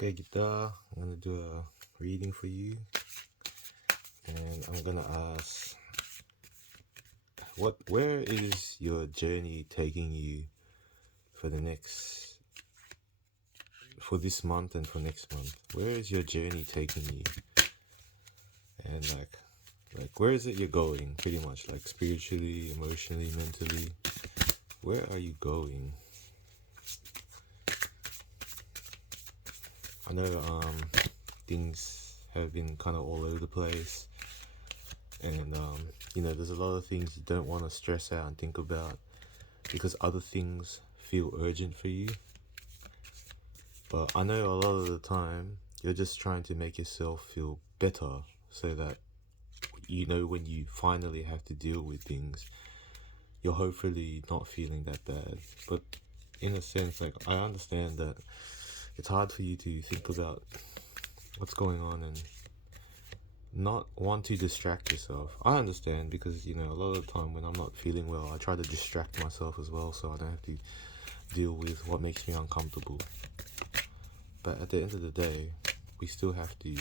Okay, guitar, I'm gonna do a reading for you, and I'm gonna ask, where is your journey taking you for for this month and for next month? Where is your journey taking you? And where is it you're going, pretty much, like spiritually, emotionally, mentally? Where are you going? I know things have been kind of all over the place, and there's a lot of things you don't want to stress out and think about because other things feel urgent for you. But I know a lot of the time you're just trying to make yourself feel better so that when you finally have to deal with things, you're hopefully not feeling that bad. But in a sense, like, I understand that it's hard for you to think about what's going on and not want to distract yourself. I understand because, a lot of the time when I'm not feeling well, I try to distract myself as well so I don't have to deal with what makes me uncomfortable. But at the end of the day, we still have to,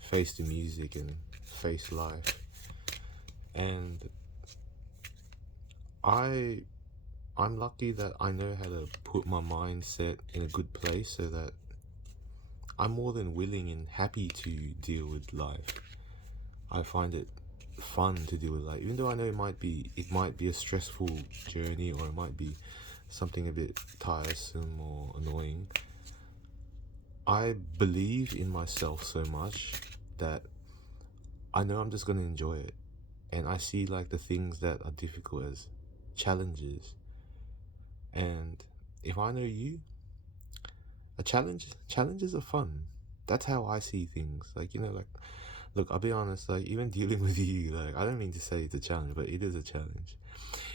face the music and face life. And I'm lucky that I know how to put my mindset in a good place so that I'm more than willing and happy to deal with life. I find it fun to deal with life, even though I know it might be a stressful journey, or it might be something a bit tiresome or annoying. I believe in myself so much that I know I'm just going to enjoy it. And I see like the things that are difficult as challenges. And if I know you, challenges are fun. That's how I see things. Look, I'll be honest, like, even dealing with you, like, I don't mean to say it's a challenge, but it is a challenge.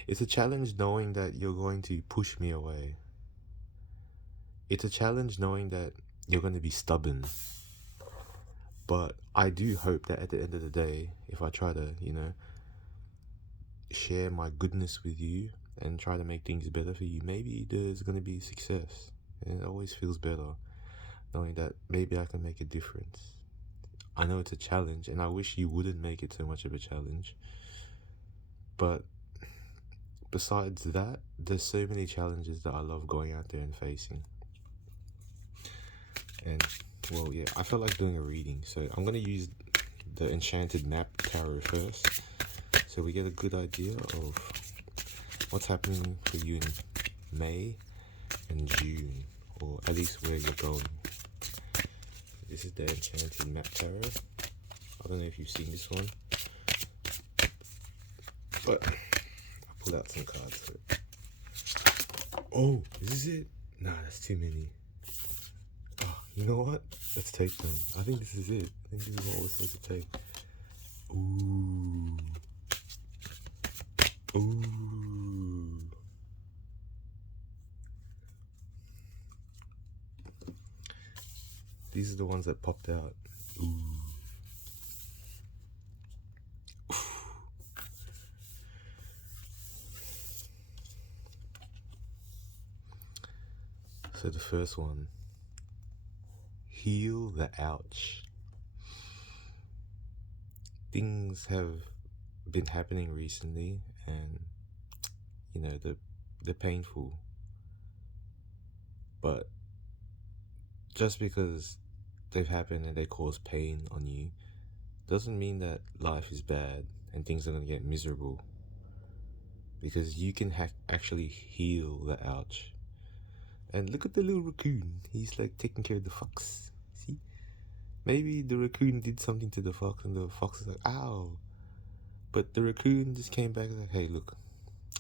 It's a challenge knowing that you're going to push me away. It's a challenge knowing that you're going to be stubborn. But I do hope that at the end of the day, if I try to, share my goodness with you and try to make things better for you, maybe there's going to be success. And it always feels better knowing that maybe I can make a difference. I know it's a challenge, and I wish you wouldn't make it so much of a challenge. But besides that, there's so many challenges that I love going out there and facing. And, well, yeah, I felt like doing a reading. So I'm going to use the Enchanted Map Tarot first, so we get a good idea of what's happening for you in May and June, or at least where you're going. This is the Enchanted Map Tarot. I don't know if you've seen this one, but I pulled out some cards for it. Oh, is this it? Nah, that's too many. Oh, you know what? Let's take them. I think this is it. I think this is what we're supposed to take. Ooh. Ooh. These are the ones that popped out. Ooh. So the first one, heal the ouch. Things have been happening recently, and they're painful. But just because they've happened and they cause pain on you doesn't mean that life is bad and things are gonna get miserable. Because you can actually heal the ouch. And look at the little raccoon. He's like taking care of the fox. See? Maybe the raccoon did something to the fox and the fox is like, ow. But the raccoon just came back and like, hey, look,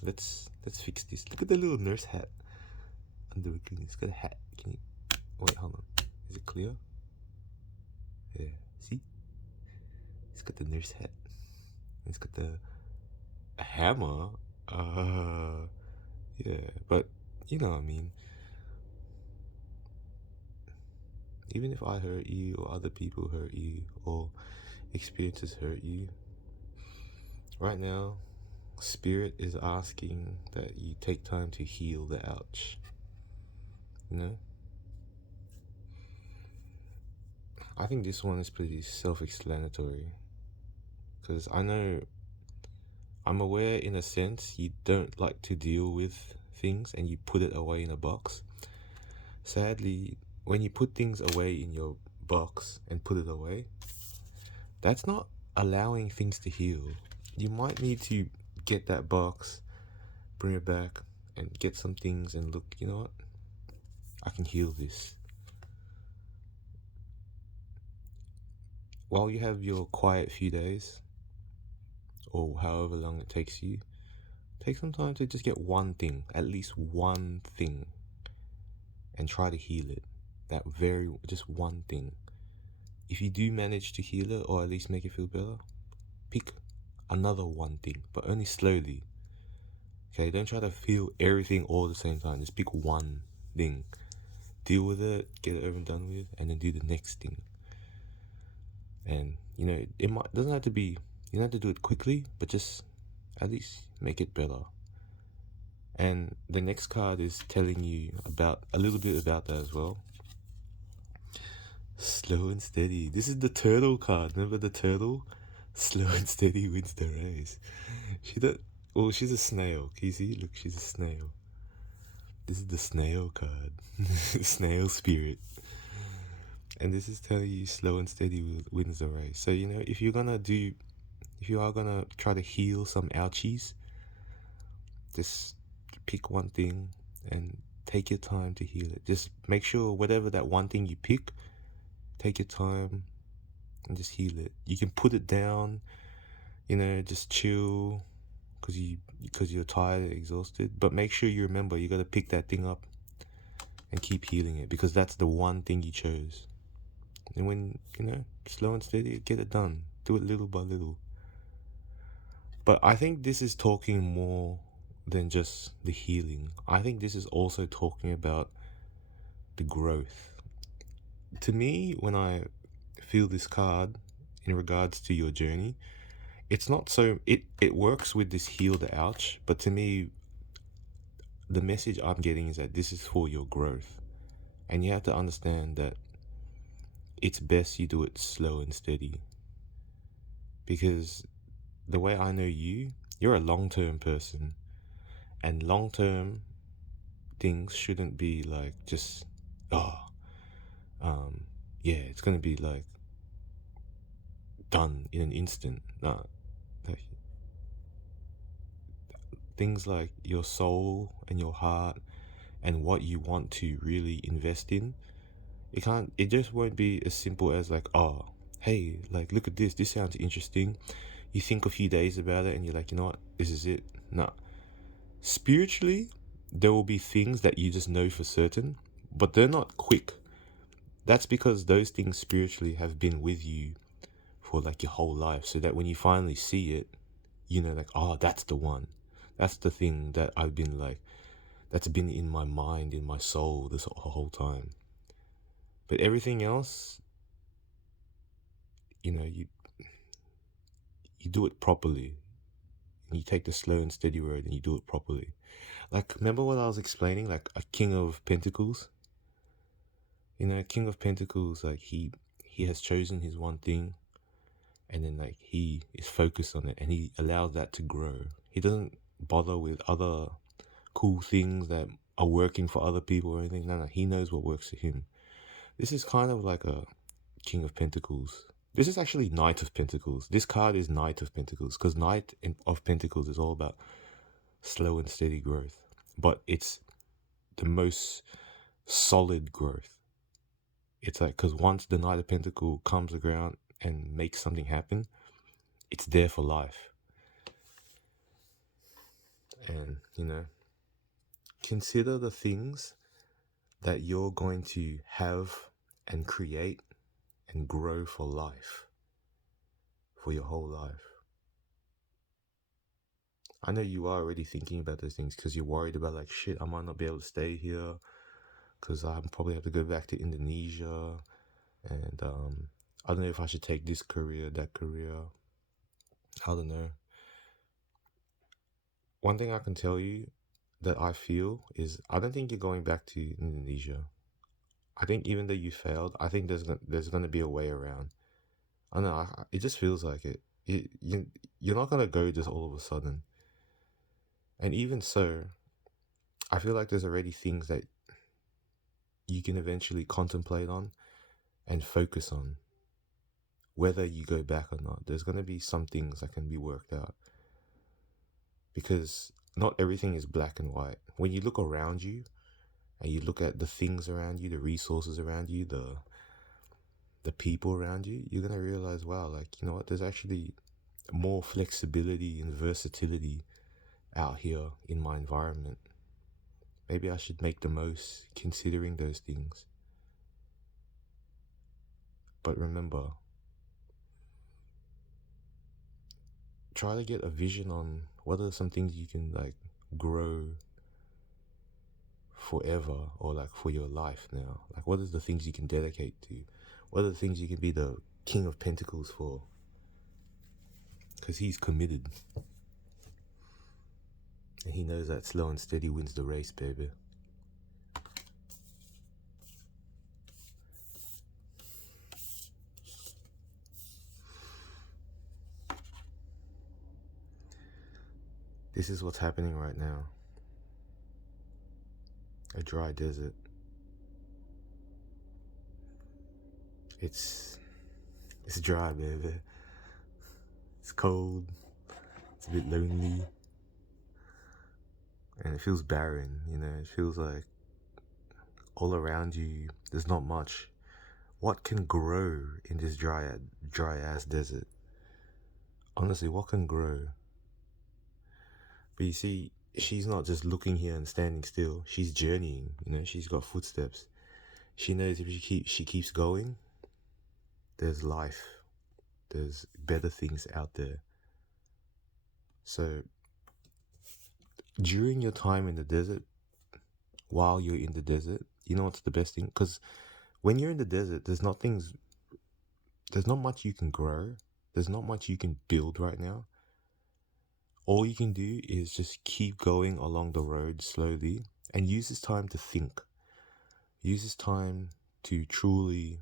let's fix this. Look at the little nurse hat on the raccoon. It's got a hat. Can you wait, hold on. Is it clear? Yeah. See? It's got the nurse hat. It's got the hammer. Yeah, but you know what I mean. Even if I hurt you, or other people hurt you, or experiences hurt you, right now, Spirit is asking that you take time to heal the ouch. You know? I think this one is pretty self-explanatory, because I'm aware in a sense you don't like to deal with things and you put it away in a box. Sadly, when you put things away in your box and put it away, that's not allowing things to heal. You might need to get that box, bring it back, and get some things and look, you know what? I can heal this. While you have your quiet few days, or however long it takes you, take some time to just get one thing, at least one thing, and try to heal it. Just one thing. If you do manage to heal it, or at least make it feel better, pick another one thing, but only slowly. Okay, don't try to feel everything all at the same time. Just pick one thing. Deal with it, get it over and done with, and then do the next thing. And doesn't have to be, you don't have to do it quickly, but just at least make it better. And the next card is telling you about a little bit about that as well. Slow and steady. This is the turtle card. Remember the turtle? Slow and steady wins the race. She's a snail. Can you see? Look, she's a snail. This is the snail card. Snail spirit. And this is telling you slow and steady wins the race. So, if you are gonna try to heal some ouchies, just pick one thing and take your time to heal it. Just make sure whatever that one thing you pick, take your time and just heal it. You can put it down, just chill because you're tired and exhausted. But make sure you remember you gotta pick that thing up and keep healing it, because that's the one thing you chose. And when, slow and steady, get it done. Do it little by little. But I think this is talking more than just the healing. I think this is also talking about the growth. To me, when I feel this card in regards to your journey, it's not so, it works with this heal the ouch, but to me, the message I'm getting is that this is for your growth. And you have to understand that it's best you do it slow and steady. Because the way I know you're a long-term person. And long-term things shouldn't be like just, it's going to be like done in an instant. No, like, things like your soul and your heart and what you want to really invest in, it just won't be as simple as like, oh, hey, like, look at this sounds interesting. You think a few days about it and you're like, you know what, this is it. No. Spiritually, there will be things that you just know for certain, but they're not quick. That's because those things spiritually have been with you for like your whole life, so that when you finally see it, like, oh, that's the one. That's the thing that I've been like, that's been in my mind, in my soul this whole time. But everything else, you do it properly. And you take the slow and steady road and you do it properly. Like, remember what I was explaining? Like a King of Pentacles? King of Pentacles, like he has chosen his one thing, and then like he is focused on it and he allows that to grow. He doesn't bother with other cool things that are working for other people or anything. No, he knows what works for him. This is kind of like a King of Pentacles. This is actually Knight of Pentacles. This card is Knight of Pentacles, because Knight of Pentacles is all about slow and steady growth. But it's the most solid growth. It's like, because once the Knight of Pentacles comes around and makes something happen, it's there for life. And, consider the things that you're going to have and create and grow for life, for your whole life. I know you are already thinking about those things because you're worried about like, shit, I might not be able to stay here because I probably have to go back to Indonesia, and I don't know if I should take this career, that career. I don't know. One thing I can tell you that I feel is I don't think you're going back to Indonesia. I think even though you failed, I think there's gonna be a way around. I don't know. It just feels like it. You're not gonna go just all of a sudden. And even so, I feel like there's already things that you can eventually contemplate on and focus on. Whether you go back or not, there's gonna be some things that can be worked out. Because not everything is black and white. When you look around you and you look at the things around you, the resources around you, the people around you, you're gonna realize, wow, like, you know what, there's actually more flexibility and versatility out here in my environment. Maybe I should make the most considering those things. But remember, try to get a vision on what are some things you can like grow forever, or like for your life now. Like, what are the things you can dedicate to? What are the things you can be the King of Pentacles for? Because he's committed. And he knows that slow and steady wins the race, baby. This is what's happening right now. A dry desert. It's dry, baby. It's cold. It's a bit lonely. And it feels barren, you know. It feels like all around you, there's not much. What can grow in this dry ass desert? Honestly, what can grow? But you see, she's not just looking here and standing still. She's journeying, you know. She's got footsteps. She knows if she keeps going, there's life. There's better things out there. So during your time in the desert, while you're in the desert, you know what's the best thing? Because when you're in the desert, there's not much you can grow. There's not much you can build right now. All you can do is just keep going along the road slowly and use this time to think. Use this time to truly,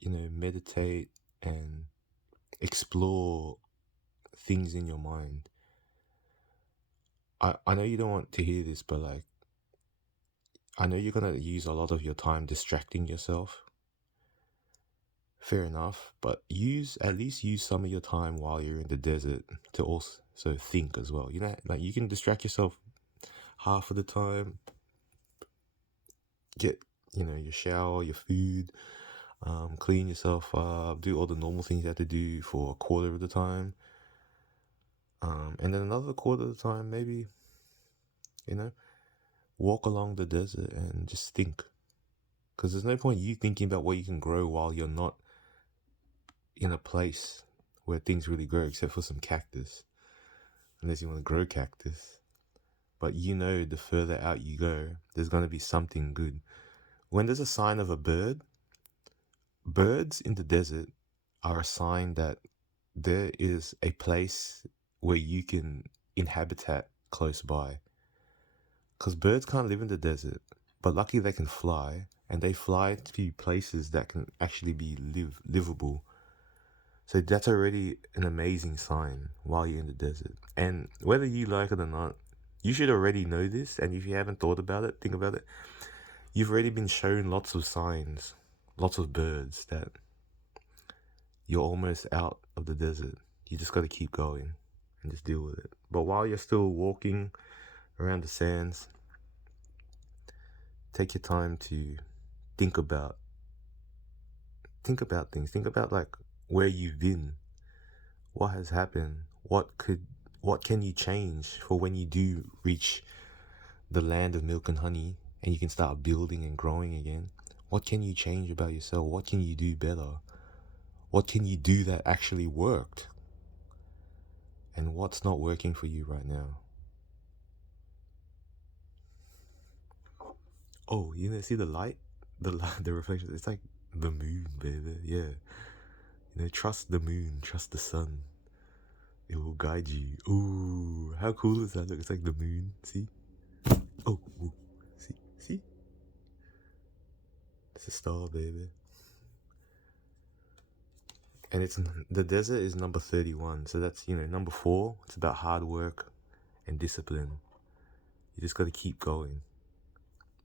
you know, meditate and explore things in your mind. I know you don't want to hear this, but like, I know you're gonna use a lot of your time distracting yourself. Fair enough, but at least use some of your time while you're in the desert to also think as well. You know, like you can distract yourself half of the time. Get, you know, your shower, your food, clean yourself up, do all the normal things you have to do for a quarter of the time. And then another quarter of the time, maybe, you know, walk along the desert and just think. Because there's no point you thinking about what you can grow while you're not in a place where things really grow, except for some cactus. Unless you want to grow cactus. But you know, the further out you go, there's going to be something good. When there's a sign of a bird, birds in the desert are a sign that there is a place where you can inhabit close by. Because birds can't live in the desert, but lucky they can fly, and they fly to places that can actually be livable. So that's already an amazing sign while you're in the desert. And whether you like it or not, you should already know this. And if you haven't thought about it, think about it. You've already been shown lots of signs, lots of birds that you're almost out of the desert. You just got to keep going and just deal with it. But while you're still walking around the sands, take your time to think about things. Think about like where you've been, what has happened, what can you change for when you do reach the land of milk and honey and you can start building and growing again. What can you change about yourself? What can you do better? What can you do that actually worked? And what's not working for you right now? Oh, you know, see the light? The reflection. It's like the moon, baby. Yeah. You know, trust the moon, trust the sun. It will guide you. Ooh, how cool is that? Look, it's like the moon. See? Oh, ooh. See? lifestyle, baby. And it's the desert is number 31, so that's, you know, number 4. It's about hard work and discipline. You just got to keep going.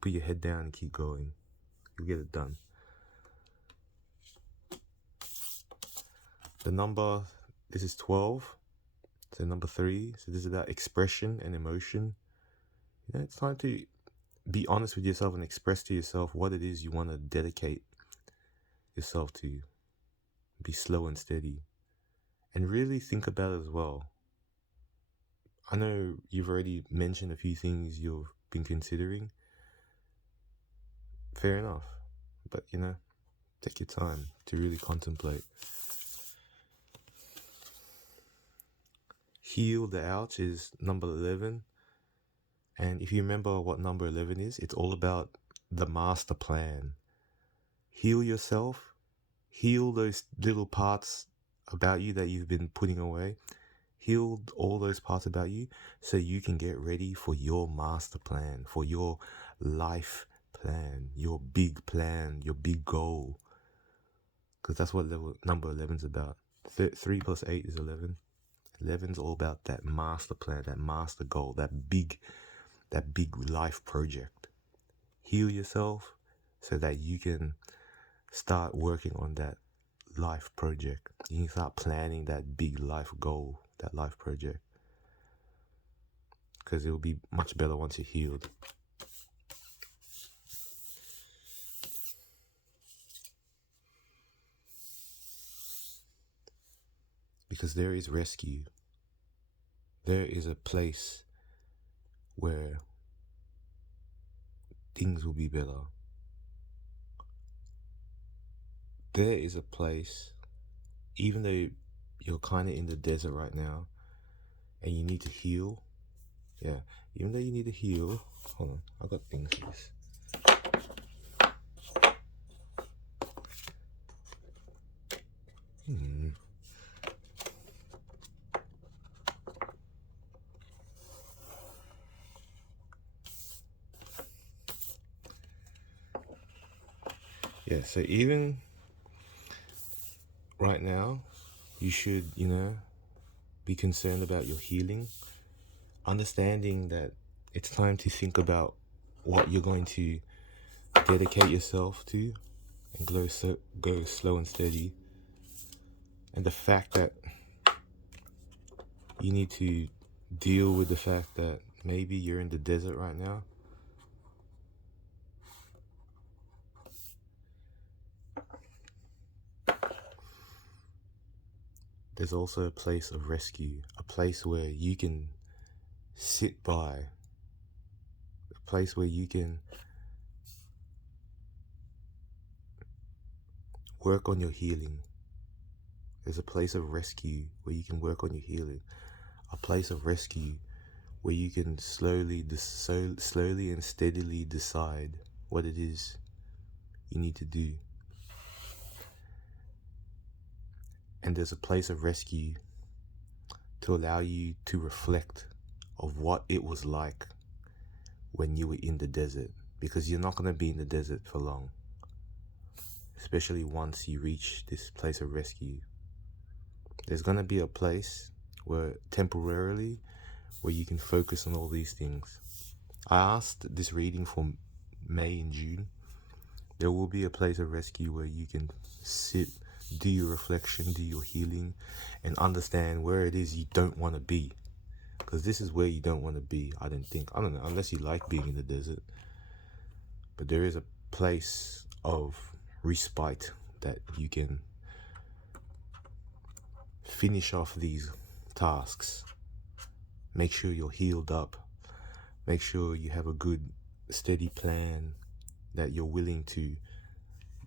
Put your head down and keep going. You'll get it done. The number, this is 12. So number 3. So this is about expression and emotion. You know, it's time to be honest with yourself and express to yourself what it is you want to dedicate yourself to. Be slow and steady. And really think about it as well. I know you've already mentioned a few things you've been considering. Fair enough. But, you know, take your time to really contemplate. Heal the ouch is number 11. And if you remember what number 11 is, it's all about the master plan. Heal yourself. Heal those little parts about you that you've been putting away. Heal all those parts about you so you can get ready for your master plan, for your life plan, your big plan, your big goal. Because that's what number 11 is about. 3 plus 8 is 11. 11 is all about that master plan, that master goal, that big life project. Heal yourself so that you can start working on that life project. You can start planning that big life goal, that life project. Because it will be much better once you're healed. Because there is rescue. There is a place where things will be better. There is a place, even though you're kind of in the desert right now and you need to heal. Yeah, even though you need to heal. Hold on, I got things for this. Yeah, so even right now, you should, you know, be concerned about your healing. Understanding that it's time to think about what you're going to dedicate yourself to and go slow and steady. And the fact that you need to deal with the fact that maybe you're in the desert right now. There's also a place of rescue, a place where you can sit by, a place where you can work on your healing. There's a place of rescue where you can work on your healing, a place of rescue where you can slowly and steadily decide what it is you need to do. And there's a place of rescue to allow you to reflect of what it was like when you were in the desert, because you're not going to be in the desert for long, especially once you reach this place of rescue. There's going to be a place where temporarily where you can focus on all these things. I asked this reading for May and June. There will be a place of rescue where you can sit, do your reflection, do your healing, and understand where it is you don't want to be. Because this is where you don't want to be, I don't know, unless you like being in the desert. But there is a place of respite that you can finish off these tasks. Make sure you're healed up. Make sure you have a good, steady plan that you're willing to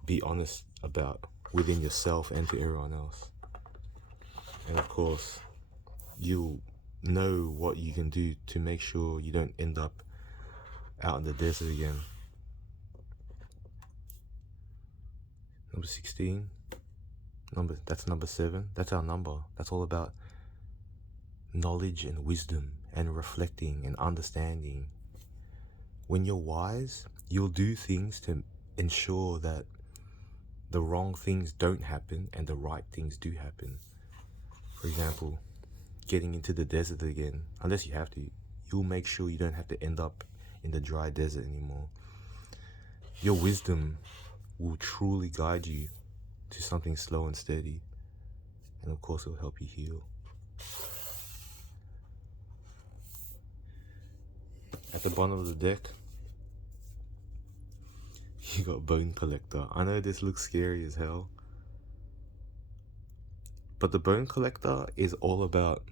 be honest about within yourself and to everyone else. And of course, you'll know what you can do to make sure you don't end up out in the desert again. Number 16. That's number 7. That's our number. That's all about knowledge and wisdom and reflecting and understanding. When you're wise, you'll do things to ensure that the wrong things don't happen and the right things do happen. For example, getting into the desert again, unless you have to, you'll make sure you don't have to end up in the dry desert anymore. Your wisdom will truly guide you to something slow and steady, and of course it'll help you heal. At the bottom of the deck, you got Bone Collector. I know this looks scary as hell, but the Bone Collector is all about,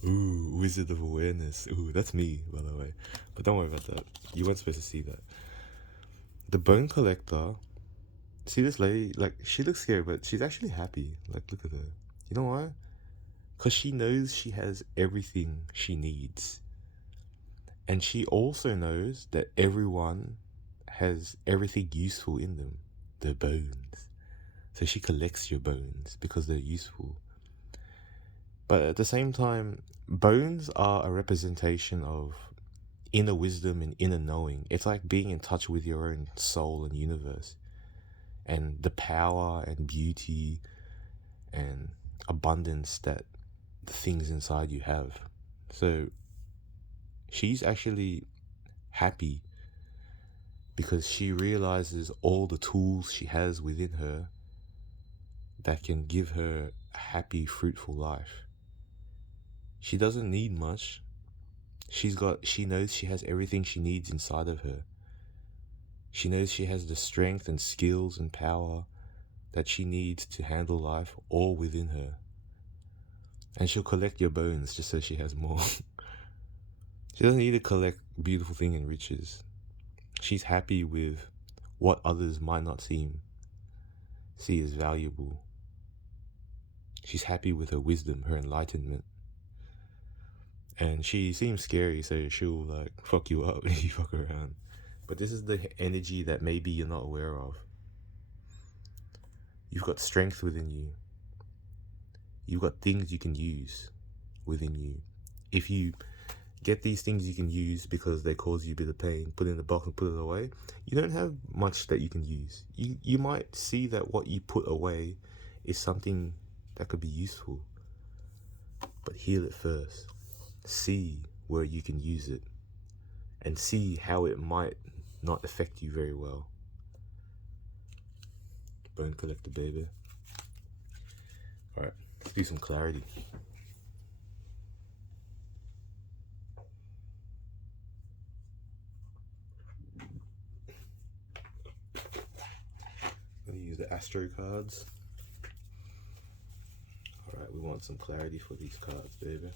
Wizard of Awareness. Ooh, that's me, by the way. But don't worry about that. You weren't supposed to see that. The Bone Collector, see this lady, like, she looks scary, but she's actually happy. Like, look at her. You know why? Because she knows she has everything she needs. And she also knows that everyone has everything useful in them. Their bones. So she collects your bones because they're useful. But at the same time, bones are a representation of inner wisdom and inner knowing. It's like being in touch with your own soul and universe, and the power and beauty and abundance that the things inside you have. So she's actually happy because she realizes all the tools she has within her that can give her a happy, fruitful life. She doesn't need much. She knows she has everything she needs inside of her. She knows she has the strength and skills and power that she needs to handle life all within her. And she'll collect your bones just so she has more. She doesn't need to collect beautiful things and riches. She's happy with what others might not see as valuable. She's happy with her wisdom, her enlightenment. And she seems scary, so she'll like fuck you up if you fuck around. But this is the energy that maybe you're not aware of. You've got strength within you. You've got things you can use within you. If you get these things you can use because they cause you a bit of pain, put it in the box and put it away, you don't have much that you can use. You might see that what you put away is something that could be useful. But heal it first. See where you can use it. And see how it might not affect you very well. Bone Collector, baby. Alright, let's do some clarity. I'm going to use the Astro cards. Alright, we want some clarity for these cards, baby.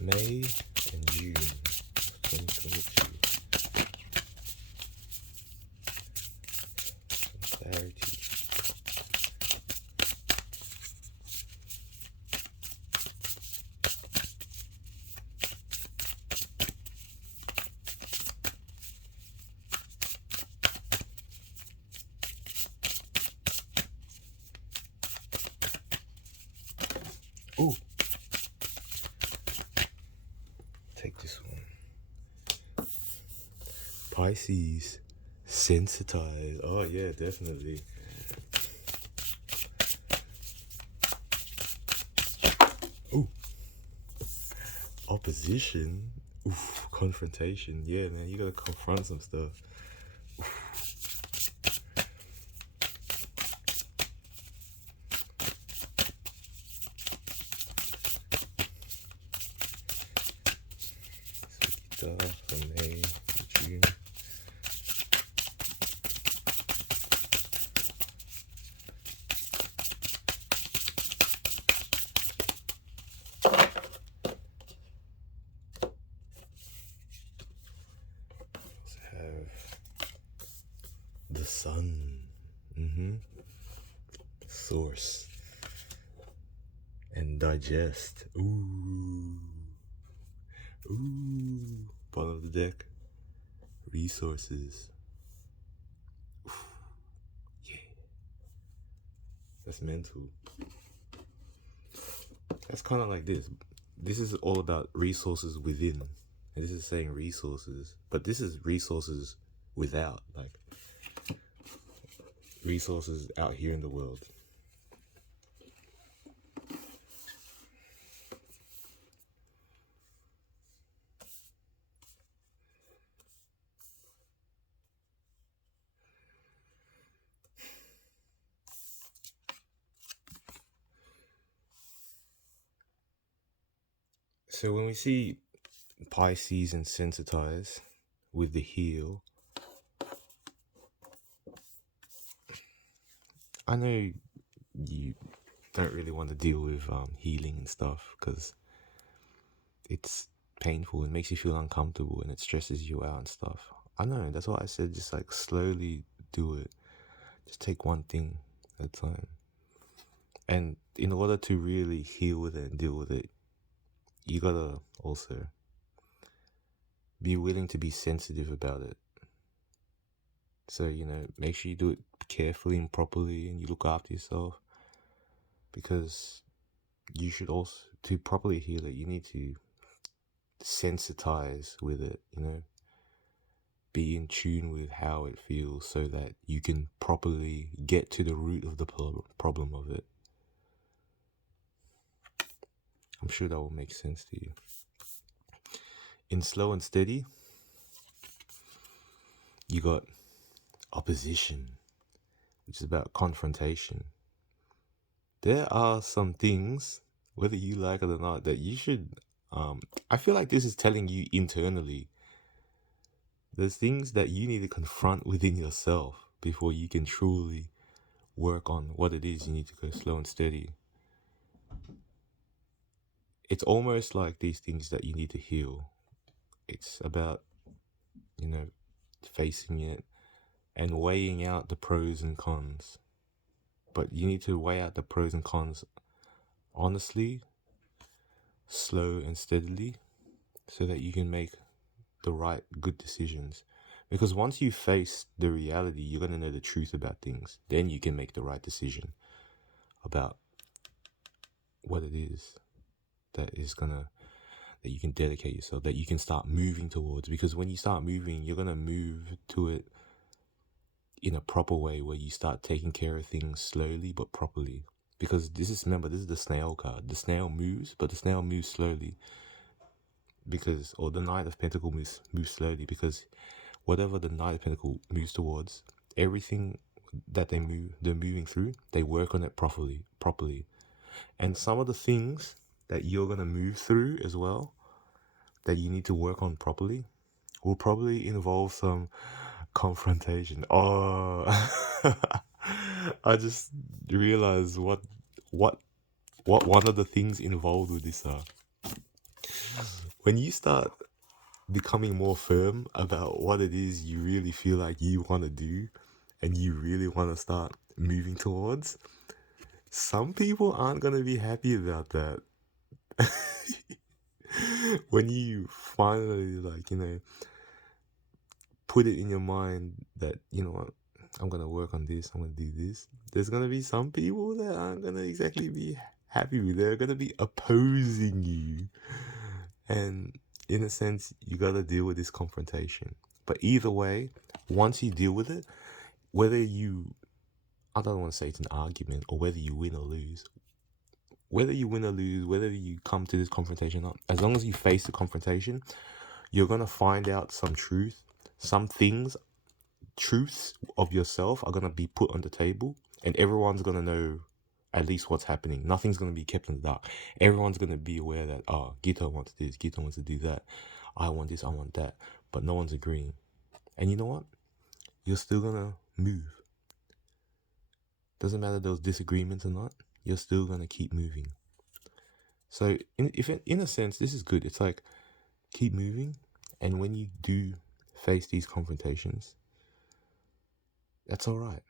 May and June 2022. Clarity. Ooh. Take this one. Pisces. Sensitize. Oh yeah, definitely. Ooh. Opposition. Oof. Confrontation. Yeah, man, you gotta confront some stuff. For May, June. Let's have the sun. Source. And digest. Ooh. Bottom of the deck. Resources. That's mental. That's kind of like this. This is all about resources within. And this is saying resources. But this is resources without. Like, resources out here in the world. So when we see Pisces and sensitize with the heel, I know you don't really want to deal with healing and stuff because it's painful. It makes you feel uncomfortable and it stresses you out and stuff. I know, that's why I said just like slowly do it. Just take one thing at a time. And in order to really heal with it and deal with it, you gotta also be willing to be sensitive about it. So, make sure you do it carefully and properly and you look after yourself. Because you should also, to properly heal it, you need to sensitize with it, be in tune with how it feels so that you can properly get to the root of the problem of it. I'm sure that will make sense to you. In slow and steady, you got opposition, which is about confrontation. There are some things, whether you like it or not, that you should, I feel like this is telling you internally, there's things that you need to confront within yourself before you can truly work on what it is you need to go slow and steady. It's almost like these things that you need to heal. It's about, facing it and weighing out the pros and cons. But you need to weigh out the pros and cons honestly, slow and steadily, so that you can make the right, good decisions. Because once you face the reality, you're going to know the truth about things. Then you can make the right decision about what it is that you can dedicate yourself, that you can start moving towards. Because when you start moving, you're going to move to it in a proper way where you start taking care of things slowly but properly. Because this is the snail card. The snail moves, but the snail moves slowly. Or the Knight of Pentacles moves slowly, because whatever the Knight of Pentacles moves towards, everything that they're moving through, they work on it properly. And some of the things that you're going to move through as well, that you need to work on properly, will probably involve some confrontation. Oh, I just realized what one of the things involved with this are. When you start becoming more firm about what it is you really feel like you want to do and you really want to start moving towards, some people aren't going to be happy about that. When you finally, put it in your mind that, what, I'm going to work on this, I'm going to do this, there's going to be some people that aren't going to exactly be happy with it. They're going to be opposing you. And in a sense, you got to deal with this confrontation. But either way, once you deal with it, I don't want to say it's an argument, or whether you win or lose, whether you come to this confrontation or not, as long as you face the confrontation, you're going to find out some truth. Some truths of yourself are going to be put on the table, and everyone's going to know at least what's happening. Nothing's going to be kept in the dark. Everyone's going to be aware that, Gito wants this, Gito wants to do that. I want this, I want that. But no one's agreeing. And you know what? You're still going to move. Doesn't matter those disagreements or not. You're still going to keep moving. So in a sense, this is good. It's like, keep moving. And when you do face these confrontations, that's all right.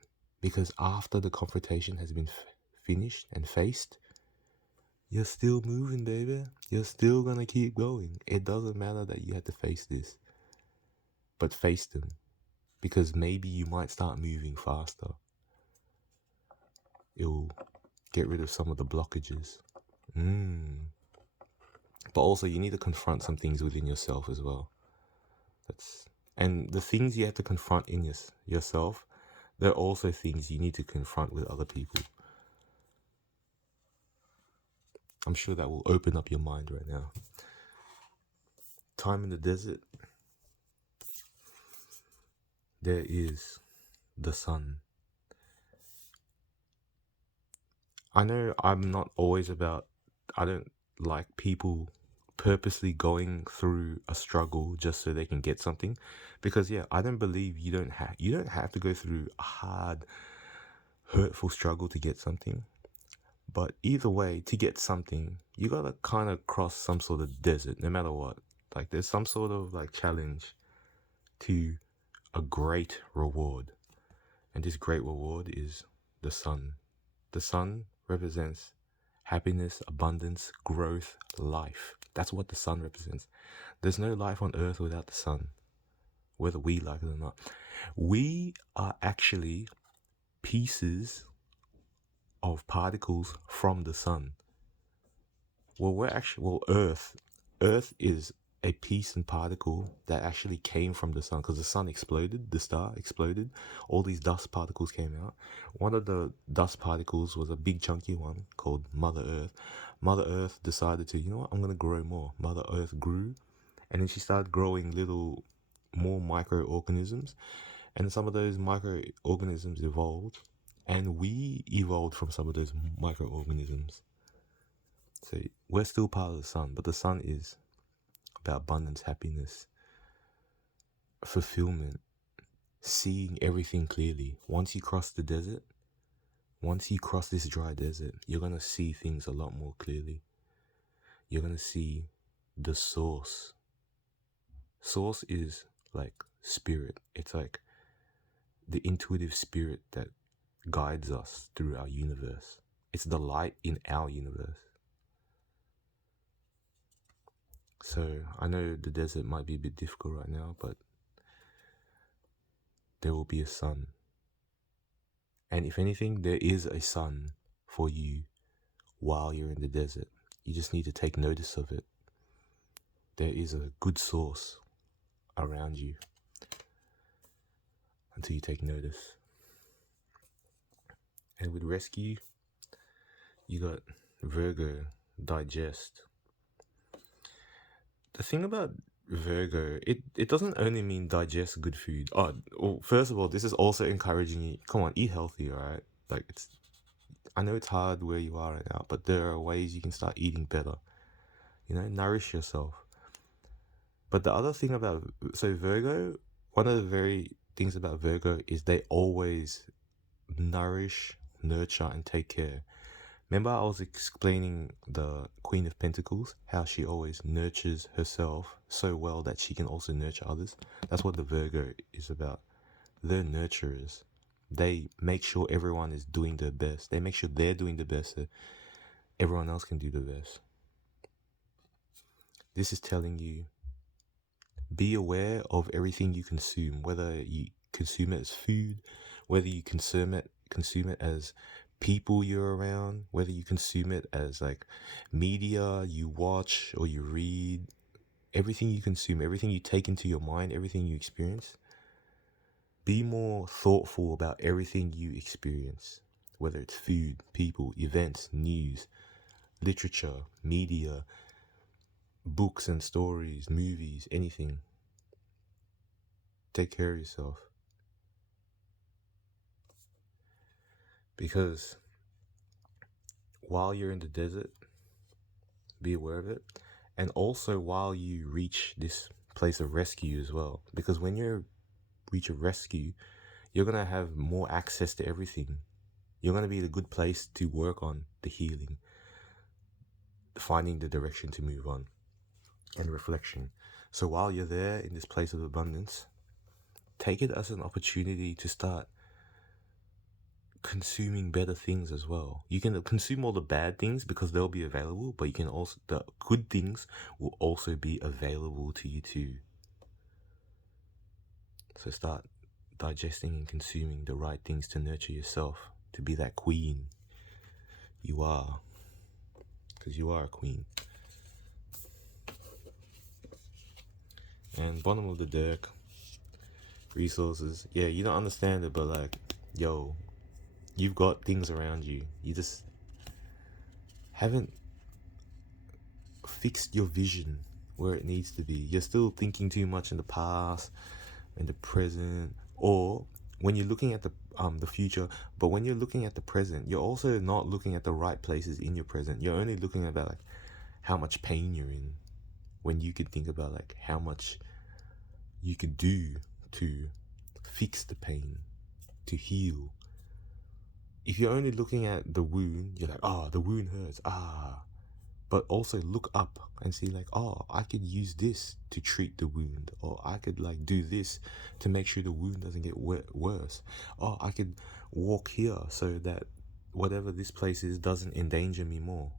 Because after the confrontation has been finished and faced, you're still moving, baby. You're still going to keep going. It doesn't matter that you had to face this. But face them. Because maybe you might start moving faster. It'll get rid of some of the blockages. But also, you need to confront some things within yourself as well. And the things you have to confront in yourself, they're also things you need to confront with other people. I'm sure that will open up your mind right now. Time in the desert. There is the sun. I know I'm not always about, I don't like people purposely going through a struggle just so they can get something, because I don't believe you don't have to go through a hard, hurtful struggle to get something. But either way, to get something, you gotta kind of cross some sort of desert, no matter what. Like, there's some sort of like challenge to a great reward. And this great reward is the sun. The sun represents happiness, abundance, growth, life. That's what the sun represents. There's no life on earth without the sun, whether we like it or not. We are actually pieces of particles from the sun. Earth is a piece and particle that actually came from the sun, because the sun exploded, the star exploded, all these dust particles came out. One of the dust particles was a big chunky one called Mother Earth. Mother Earth decided to, you know what, I'm going to grow more. Mother Earth grew, and then she started growing more microorganisms, and some of those microorganisms evolved, and we evolved from some of those microorganisms. So we're still part of the sun, but the sun is about abundance, happiness, fulfillment, seeing everything clearly. Once you cross the desert, once you cross this dry desert, you're going to see things a lot more clearly. You're going to see the source. Source is like spirit. It's like the intuitive spirit that guides us through our universe. It's the light in our universe. So I know the desert might be a bit difficult right now, but there will be a sun. And if anything, there is a sun for you while you're in the desert. You just need to take notice of it. There is a good source around you until you take notice. And with rescue, you got Virgo, digest. The thing about Virgo, it doesn't only mean digest good food. Well, first of all, this is also encouraging you, come on, eat healthy, alright? Like, I know it's hard where you are right now, but there are ways you can start eating better. Nourish yourself. But the other thing about, Virgo, one of the very things about Virgo is they always nourish, nurture, and take care. Remember I was explaining the Queen of Pentacles, how she always nurtures herself so well that she can also nurture others? That's what the Virgo is about. They're nurturers. They make sure everyone is doing their best. They make sure they're doing the best so everyone else can do the best. This is telling you, be aware of everything you consume, whether you consume it as food, whether you consume it as people you're around, whether you consume it as like media you watch or you read. Everything you consume, everything you take into your mind, everything you experience, be more thoughtful about everything you experience, whether it's food, people, events, news, literature, media, books and stories, movies, anything. Take care of yourself. Because while you're in the desert, be aware of it. And also while you reach this place of rescue as well. Because when you reach a rescue, you're going to have more access to everything. You're going to be in a good place to work on the healing, finding the direction to move on, and reflection. So while you're there in this place of abundance, take it as an opportunity to start consuming better things as well. You can consume all the bad things because they'll be available, but you can also, the good things will also be available to you too. So start digesting and consuming the right things to nurture yourself, to be that queen You are. Because you are a queen. And bottom of the deck, resources. Yeah, you don't understand it, but like, yo, you've got things around you. You just haven't fixed your vision where it needs to be. You're still thinking too much in the past, in the present, or when you're looking at the future. But when you're looking at the present, you're also not looking at the right places in your present. You're only looking about like how much pain you're in, when you could think about like how much you could do to fix the pain, to heal. If you're only looking at the wound, you're like, oh, the wound hurts, but also look up and see like, oh, I could use this to treat the wound, or I could like do this to make sure the wound doesn't get worse. Oh, I could walk here so that whatever this place is doesn't endanger me more.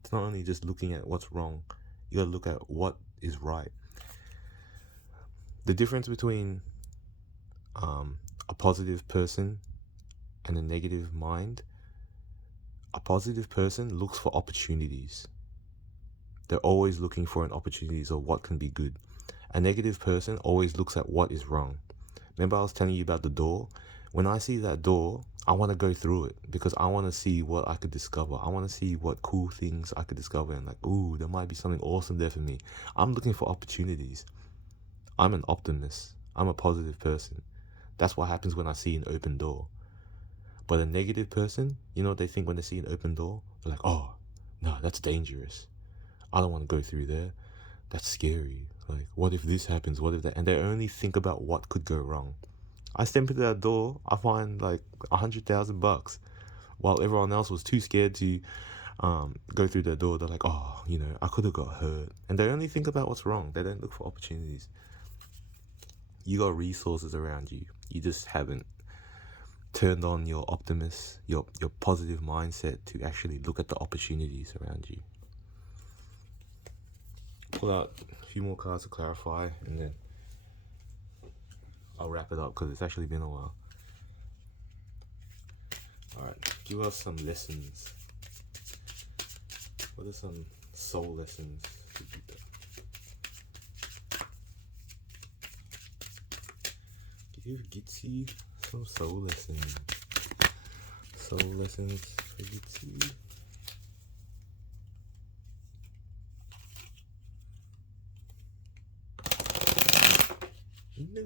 It's not only just looking at what's wrong, you gotta look at what is right. The difference between a positive person and a negative mind: a positive person looks for opportunities. They're always looking for an opportunities or what can be good. A negative person always looks at what is wrong. Remember I was telling you about the door? When I see that door, I want to go through it because I want to see what I could discover. I want to see what cool things I could discover and like, ooh, there might be something awesome there for me. I'm looking for opportunities. I'm an optimist. I'm a positive person. That's what happens when I see an open door. But a negative person, you know what they think when they see an open door? They're like, oh, no, that's dangerous. I don't want to go through there. That's scary. Like, what if this happens? What if that? And they only think about what could go wrong. I step into that door, I find like $100,000, while everyone else was too scared to go through that door. They're like, oh, you know, I could have got hurt. And they only think about what's wrong. They don't look for opportunities. You got resources around you. You just haven't turned on your optimist, your positive mindset to actually look at the opportunities around you. Pull out a few more cards to clarify, and then I'll wrap it up because it's actually been a while. Alright, give us some lessons. What are some soul lessons? Give Gitsy some soul lessons. Soul lessons for Gitsy. No.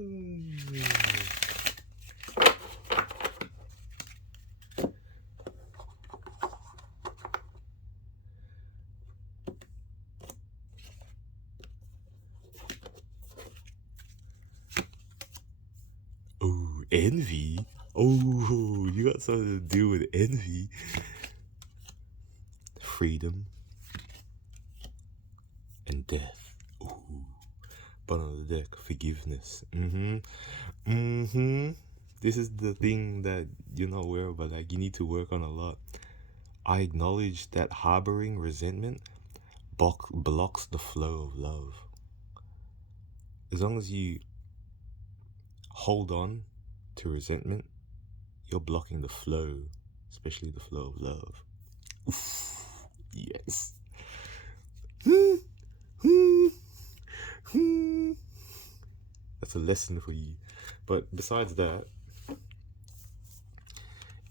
Oh, envy. Oh, you got something to do with envy. Freedom and death. Ooh. Bottom of the deck, forgiveness. This is the thing that you're not aware of, but like you need to work on a lot. I acknowledge that harboring resentment blocks the flow of love. As long as you hold on to resentment, you're blocking the flow, especially the flow of love. Oof, yes. That's a lesson for you. But besides that,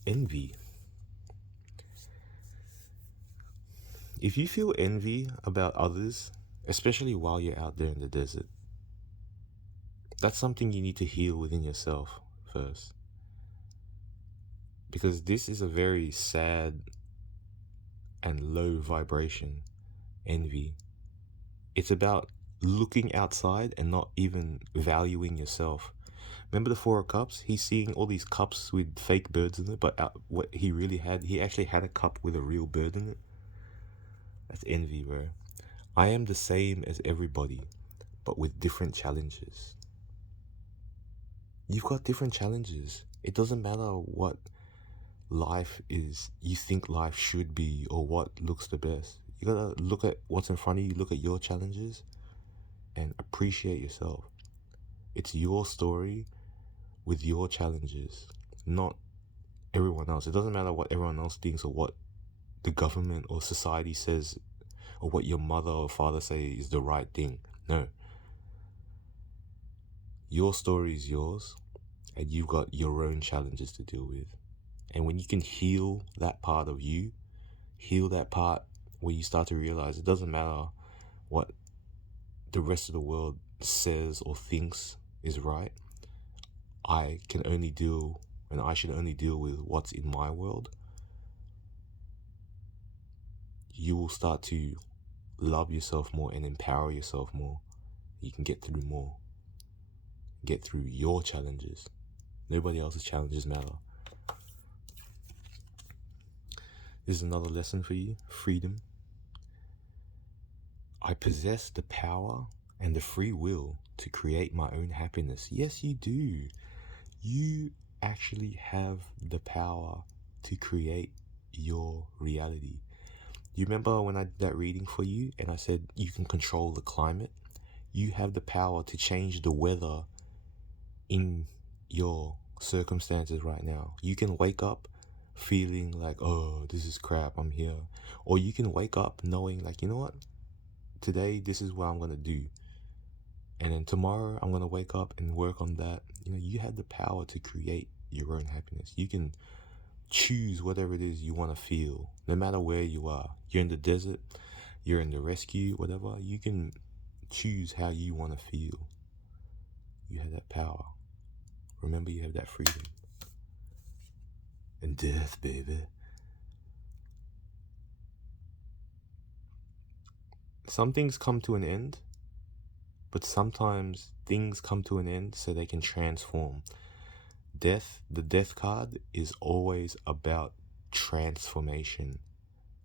envy. If you feel envy about others, especially while you're out there in the desert, that's something you need to heal within yourself first. Because this is a very sad and low vibration, envy. It's about looking outside and not even valuing yourself. Remember the Four of Cups? He's seeing all these cups with fake birds in it, but what he really had, he actually had a cup with a real bird in it. That's envy, bro. I am the same as everybody, but with different challenges. You've got different challenges. It doesn't matter what life is, you think life should be, or what looks the best. You gotta look at what's in front of you, look at your challenges, and appreciate yourself. It's your story with your challenges, not everyone else. It doesn't matter what everyone else thinks or what the government or society says, or what your mother or father say is the right thing. No. Your story is yours, and you've got your own challenges to deal with. And when you can heal that part of you, heal that part where you start to realize it doesn't matter what the rest of the world says or thinks is right. I can only deal, and I should only deal with what's in my world. You will start to love yourself more and empower yourself more. You can get through more. Get through your challenges. Nobody else's challenges matter. This is another lesson for you. Freedom. I possess the power and the free will to create my own happiness. Yes, you do. You actually have the power to create your reality. You remember when I did that reading for you and I said you can control the climate? You have the power to change the weather in your circumstances right now. You can wake up feeling like, oh, this is crap, I'm here. Or you can wake up knowing like, you know what? Today, this is what I'm going to do. And then tomorrow, I'm going to wake up and work on that. You know, you have the power to create your own happiness. You can choose whatever it is you want to feel, no matter where you are. You're in the desert, you're in the rescue, whatever. You can choose how you want to feel. You have that power. Remember, you have that freedom. And death, baby. Some things come to an end, but sometimes things come to an end so they can transform. Death, the death card, is always about transformation.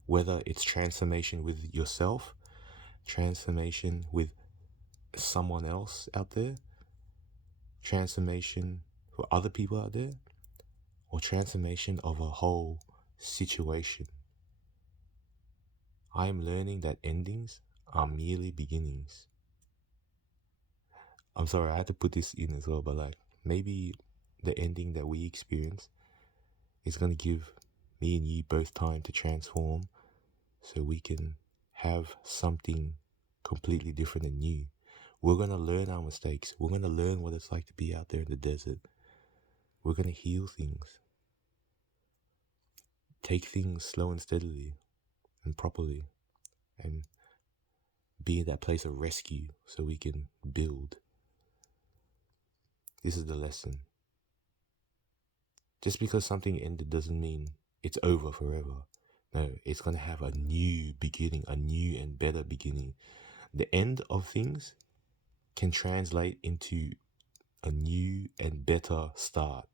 Whether it's transformation with yourself, transformation with someone else out there, transformation for other people out there, or transformation of a whole situation. I am learning that endings are merely beginnings. I'm sorry, I had to put this in as well, but like maybe the ending that we experience is going to give me and you both time to transform so we can have something completely different and new. We're going to learn our mistakes. We're going to learn what it's like to be out there in the desert. We're going to heal things. Take things slow and steadily and properly, and be in that place of rescue so we can build. This is the lesson. Just because something ended doesn't mean it's over forever. No, it's going to have a new beginning, a new and better beginning. The end of things can translate into a new and better start.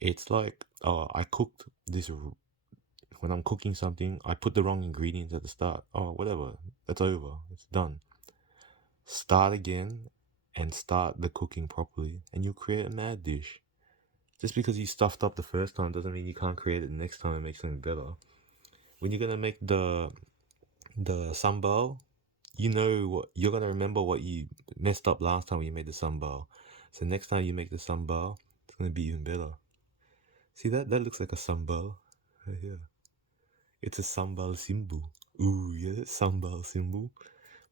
It's like, I cooked this. When I'm cooking something, I put the wrong ingredients at the start. Whatever, that's over, it's done. Start again and start the cooking properly, and you'll create a mad dish. Just because you stuffed up the first time doesn't mean you can't create it the next time and make something better. When you're gonna make the sambal, you know what you're gonna remember what you messed up last time when you made the sambal. So next time you make the sambal, it's gonna be even better. See that looks like a sambal right here. It's a sambal symbol. Ooh, yeah, sambal symbol.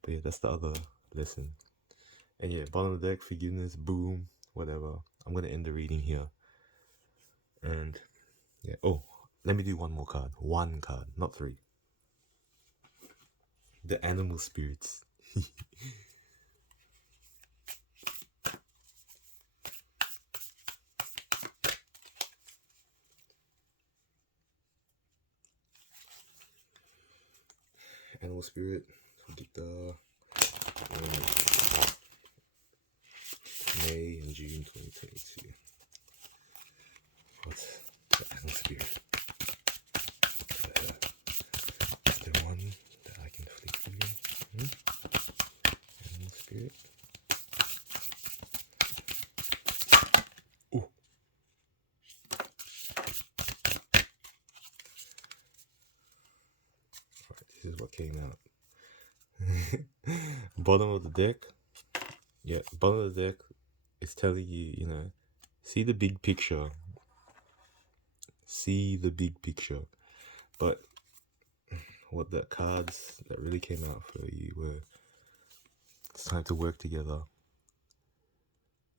But yeah, that's the other lesson. And yeah, bottom of the deck, forgiveness, boom, whatever. I'm gonna end the reading here. And yeah, let me do one more card. One card, not three. The animal spirits. Animal spirit, Dicta, May and June 2022. What's the animal spirit? The one that I can flick for you. Animal spirit. Oh. Alright, this is what came out. Bottom of the deck. Yeah, bottom of the deck is telling you, see the big picture. see the big picture. But what the cards that really came out for you were, it's time to work together.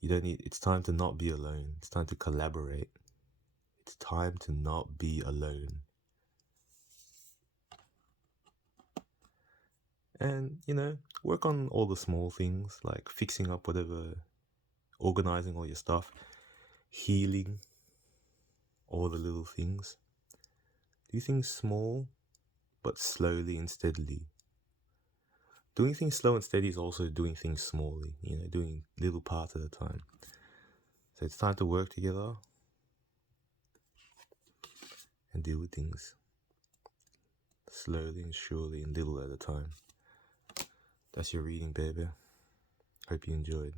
It's time to not be alone. It's time to collaborate. It's time to not be alone. And, work on all the small things, like fixing up whatever, organizing all your stuff, healing all the little things. Do things small, but slowly and steadily. Doing things slow and steady is also doing things smallly, doing little parts at a time. So it's time to work together and deal with things slowly and surely and little at a time. That's your reading, baby. Hope you enjoyed.